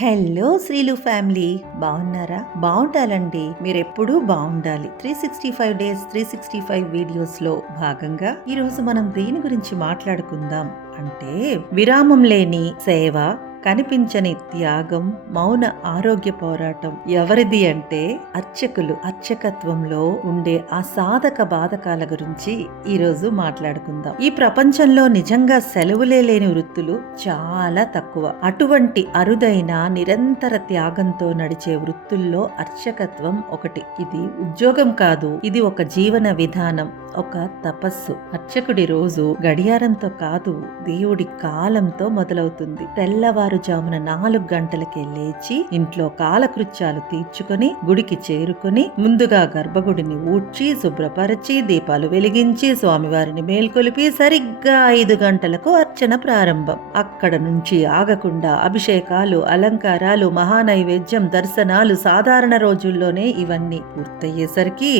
Hello శ్రీలు family, బాగున్నారా? బాగుండాలండి. మీరెప్పుడూ బాగుండాలి. 365 డేస్ 365 వీడియోస్ లో భాగంగా ఈరోజు మనం దేని గురించి మాట్లాడుకుందాం అంటే, విరామం లేని సేవ, కనిపించని త్యాగం, మౌన ఆరోగ్య పోరాటం ఎవరిది అంటే అర్చకులు. అర్చకత్వంలో ఉండే ఆ సాధక బాధకాల గురించి ఈరోజు మాట్లాడుకుందాం. ఈ ప్రపంచంలో నిజంగా సెలవులే లేని వృత్తులు చాలా తక్కువ. అటువంటి అరుదైన నిరంతర త్యాగంతో నడిచే వృత్తుల్లో అర్చకత్వం ఒకటి. ఇది ఉద్యోగం కాదు, ఇది ఒక జీవన విధానం, ఒక తపస్సు. అర్చకుడి రోజు గడియారంతో కాదు, దేవుడి కాలంతో మొదలవుతుంది. తెల్లవారుజామున 4 గంటలకే లేచి ఇంట్లో కాలకృత్యాలు తీర్చుకొని గుడికి చేరుకొని ముందుగా గర్భగుడిని ఊడ్చి శుభ్రపరచి దీపాలు వెలిగించి స్వామివారిని మేల్కొలిపి సరిగ్గా 5 గంటలకు అర్చన ప్రారంభం. అక్కడ నుంచి ఆగకుండా అభిషేకాలు, అలంకారాలు, మహానైవేద్యం, దర్శనాలు. సాధారణ రోజుల్లోనే ఇవన్నీ పూర్తయ్యేసరికి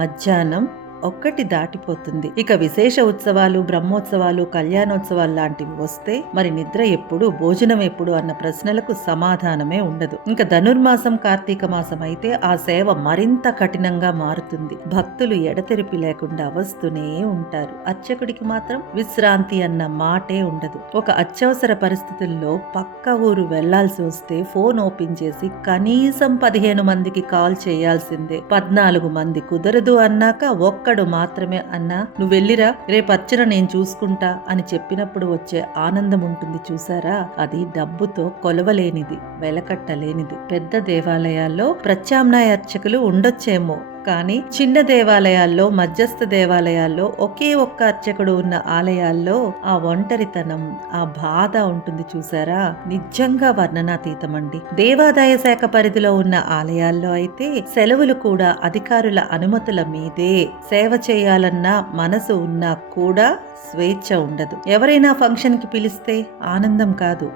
మధ్యాహ్నం 1 దాటిపోతుంది. ఇక విశేష ఉత్సవాలు, బ్రహ్మోత్సవాలు, కళ్యాణోత్సవాలు లాంటివి వస్తే మరి నిద్ర ఎప్పుడు, భోజనం ఎప్పుడు అన్న ప్రశ్నలకు సమాధానమే ఉండదు. ఇంకా ధనుర్మాసం, కార్తీక మాసం అయితే ఆ సేవ మరింత కఠినంగా మారుతుంది. భక్తులు ఎడతెరిపి లేకుండా వస్తూనే ఉంటారు. అర్చకుడికి మాత్రం విశ్రాంతి అన్న మాటే ఉండదు. ఒక అత్యవసర పరిస్థితుల్లో పక్క ఊరు వెళ్లాల్సి వస్తే ఫోన్ ఓపెన్ చేసి కనీసం 15 మందికి కాల్ చేయాల్సిందే. 14 మంది కుదరదు అన్నాక ఒక్కడు మాత్రమే అన్నా నువ్వు వెళ్ళిరా, రేపు అర్చన నేను చూసుకుంటా అని చెప్పినప్పుడు వచ్చే ఆనందం ఉంటుంది చూసారా, అది డబ్బుతో కొలవలేనిది, వెలకట్టలేనిది. పెద్ద దేవాలయాల్లో ప్రత్యామ్నాయ అర్చకులు ఉండొచ్చేమో, కానీ చిన్న దేవాలయాల్లో, మధ్యస్థ దేవాలయాల్లో, ఒకే ఒక్క అర్చకుడు ఉన్న ఆలయాల్లో ఆ ఒంటరితనం, ఆ బాధ ఉంటుంది చూసారా, నిజంగా వర్ణనాతీతమండి. దేవాదాయ శాఖ పరిధిలో ఉన్న ఆలయాల్లో అయితే సెలవులు కూడా అధికారుల అనుమతుల మీదే. సేవ చేయాలన్న మనసు ఉన్నా కూడా స్వేచ్ఛ ఉండదు. ఎవరైనా ఫంక్షన్ కి పిలిస్తే ఆనందం కాదు,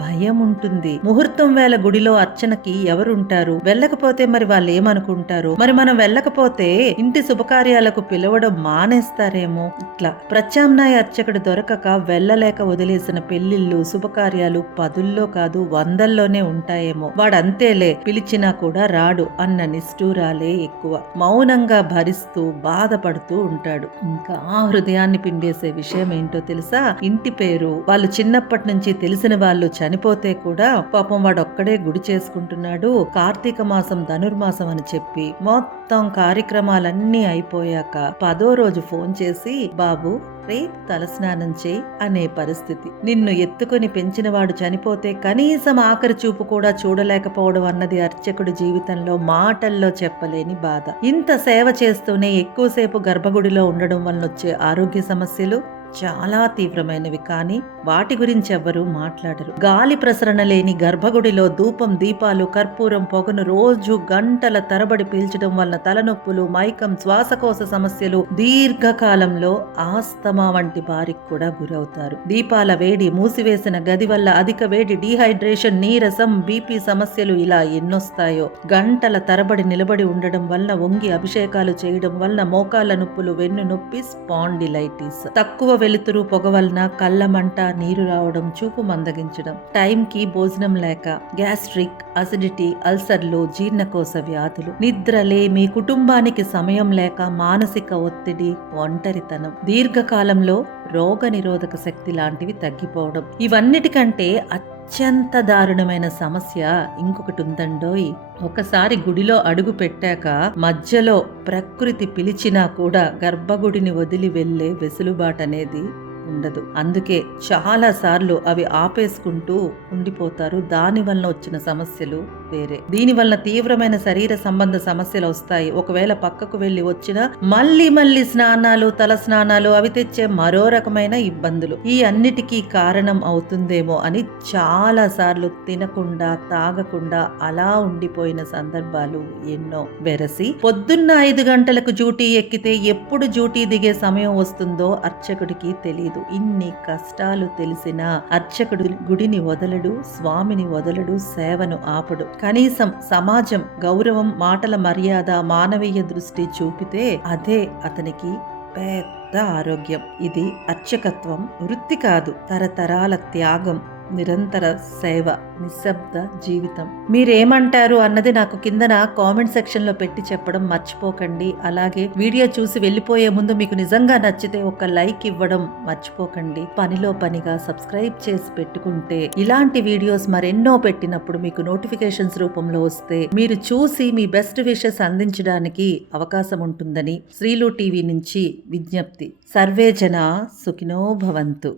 భయం ఉంటుంది. ముహూర్తం వేళ గుడిలో అర్చనకి ఎవరుంటారు? వెళ్ళకపోతే మరి వాళ్ళు ఏమనుకుంటారు? మరి మనం వెళ్ళకపోతే ఇంటి శుభకార్యాలకు పిలవడం మానేస్తారేమో. ఇట్లా ప్రత్యామ్నాయ అర్చకుడు దొరకక వెళ్ళలేక వదిలేసిన పెళ్లిళ్ళు, శుభకార్యాలు 10ల్లో కాదు 100ల్లోనే ఉంటాయేమో. వాడంతేలే, పిలిచినా కూడా రాడు అన్న నిష్ఠూరాలే ఎక్కువ. మౌనంగా భరిస్తూ బాధపడుతూ ఉంటాడు. ఇంకా హృదయాన్ని పిండేసే విషయం ఏంటో తెలుసా? ఇంటి పేరు, వాళ్ళు చిన్నప్పటి నుంచి తెలిసిన వాళ్ళు చనిపోతే కూడా పాపం వాడొక్కడే గుడి చేసుకుంటున్నాడు. కార్తీక మాసం, ధనుర్మాసం అని చెప్పి మొత్తం కార్యక్రమాలన్నీ అయిపోయాక 10వ రోజు ఫోన్ చేసి, బాబు రేపు తలస్నానం చేయి అనే పరిస్థితి. నిన్ను ఎత్తుకొని పెంచినవాడు చనిపోతే కనీసం ఆఖరి చూపు కూడా చూడలేకపోవడం అన్నది అర్చకుడి జీవితంలో మాటల్లో చెప్పలేని బాధ. ఇంత సేవ చేస్తూనే ఎక్కువసేపు గర్భగుడిలో ఉండడం వల్ల వచ్చే ఆరోగ్య సమస్యలు చాలా తీవ్రమైనవి. కానీ వాటి గురించి ఎవ్వరూ మాట్లాడరు. గాలి ప్రసరణ లేని గర్భగుడిలో ధూపం, దీపాలు, కర్పూరం పొగను రోజు గంటల తరబడి పీల్చడం వలన తలనొప్పులు, మైకం, శ్వాసకోశ సమస్యలు, దీర్ఘకాలంలో ఆస్తమా వంటి బారికి కూడా గురవుతారు. దీపాల వేడి, మూసివేసిన గది వల్ల అధిక వేడి, డీహైడ్రేషన్, నీరసం, బీపీ సమస్యలు ఇలా ఎన్నొస్తాయో. గంటల తరబడి నిలబడి ఉండడం వలన, వంగి అభిషేకాలు చేయడం వలన మోకాళ్ళ నొప్పులు, వెన్ను నొప్పి, స్పాండిలైటిస్. తక్కువ వెలుతురు, పొగ వలన కళ్ళమంట, నీరు రావడం, చూపు మందగించడం, టైంకి భోజనం లేక గ్యాస్ట్రిక్, అసిడిటీ, అల్సర్లు, జీర్ణకోశ వ్యాధులు, నిద్రలేమి, కుటుంబానికి సమయం లేక మానసిక ఒత్తిడి, ఒంటరితనం, దీర్ఘకాలంలో రోగ నిరోధక శక్తి లాంటివి తగ్గిపోవడం. ఇవన్నిటికంటే అత్యంత దారుణమైన సమస్య ఇంకొకటి ఉందండోయ్. ఒకసారి గుడిలో అడుగు పెట్టాక మధ్యలో ప్రకృతి పిలిచినా కూడా గర్భగుడిని వదిలి వెళ్లే వెసులుబాటనేది ఉండదు. అందుకే చాలా సార్లు అవి ఆపేసుకుంటూ ఉండిపోతారు. దాని వల్ల వచ్చిన సమస్యలు వేరే. దీని వల్ల తీవ్రమైన శరీర సంబంధ సమస్యలు వస్తాయి. ఒకవేళ పక్కకు వెళ్లి వచ్చినా మళ్ళీ స్నానాలు, తల స్నానాలు, అవి తెచ్చే మరో రకమైన ఇబ్బందులు. ఈ అన్నిటికీ కారణం అవుతుందేమో అని చాలా సార్లు తినకుండా, తాగకుండా అలా ఉండిపోయిన సందర్భాలు ఎన్నో. వెరసి పొద్దున్న 5 గంటలకు డ్యూటీ ఎక్కితే ఎప్పుడు డ్యూటీ దిగే సమయం వస్తుందో అర్చకుడికి తెలియదు. ఇన్ని కష్టాలు తెలిసినా అర్చకుడు గుడిని వదలడు, స్వామిని వదలడు, సేవను ఆపడు. కనీసం సమాజం గౌరవం, మాటల మర్యాద, మానవీయ దృష్టి చూపితే అదే అతనికి పెద్ద ఆరోగ్యం. ఇది అర్చకత్వం వృత్తి కాదు, తరతరాల త్యాగం, నిరంతర సేవ, నిశ్శబ్ద జీవితం. మీరేమంటారు అన్నది నాకు కిందన కామెంట్ సెక్షన్ లో పెట్టి చెప్పడం మర్చిపోకండి. అలాగే వీడియో చూసి వెళ్ళిపోయే ముందు మీకు నిజంగా నచ్చితే ఒక లైక్ ఇవ్వడం మర్చిపోకండి. పనిలో పనిగా సబ్స్క్రైబ్ చేసి పెట్టుకుంటే ఇలాంటి వీడియోస్ మరెన్నో పెట్టినప్పుడు మీకు నోటిఫికేషన్స్ రూపంలో వస్తే మీరు చూసి మీ బెస్ట్ విషెస్ అందించడానికి అవకాశం ఉంటుందని శ్రీలు టీవీ నుంచి విజ్ఞప్తి. సర్వే జన సుఖినో భవంతు.